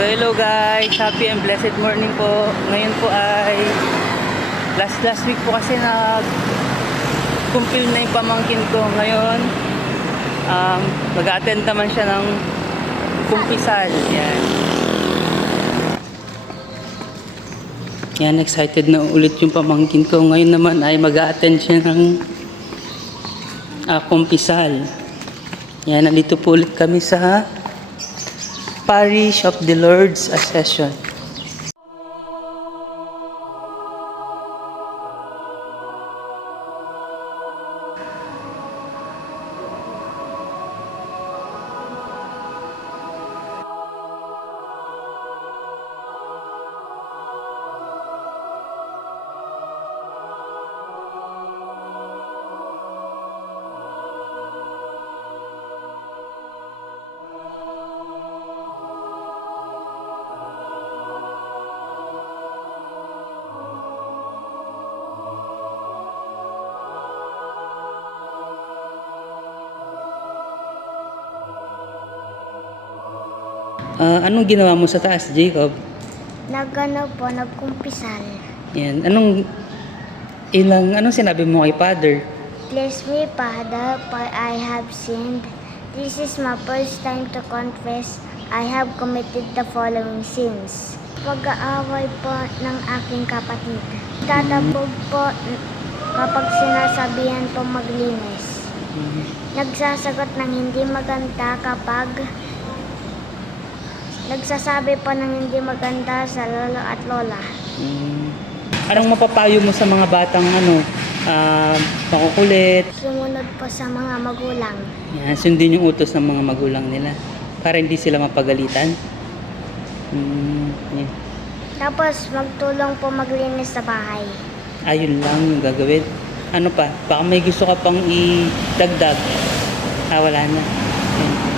So hello guys, happy and blessed morning po. Ngayon po ay last week po kasi kumpil na yung pamangkin ko. Ngayon mag-attend naman siya ng kumpisal. Yan, excited na ulit yung pamangkin ko. Ngayon naman ay mag-attend siya ng kumpisal. Yan, nandito po ulit kami sa Parish of the Lord's Ascension. Anong ginawa mo sa taas, Jacob? Nagkumpisal. Yan. Anong sinabi mo kay Father? Bless me, Father, for I have sinned. This is my first time to confess I have committed the following sins. Pag-aaway po ng aking kapatid. Tatabog po kapag sinasabihan po maglinis. Nagsasagot ng hindi maganda kapag nagsasabi po ng hindi maganda sa lolo at lola. Anong mapapayo mo sa mga batang makukulit? Sumunod po sa mga magulang. Yan, sundin yung utos ng mga magulang nila para hindi sila mapagalitan. Yan. Tapos magtulong po maglinis sa bahay. Ayun lang yung gagawin. Ano pa? Baka may gusto ka pang idagdag. Wala na. Yan.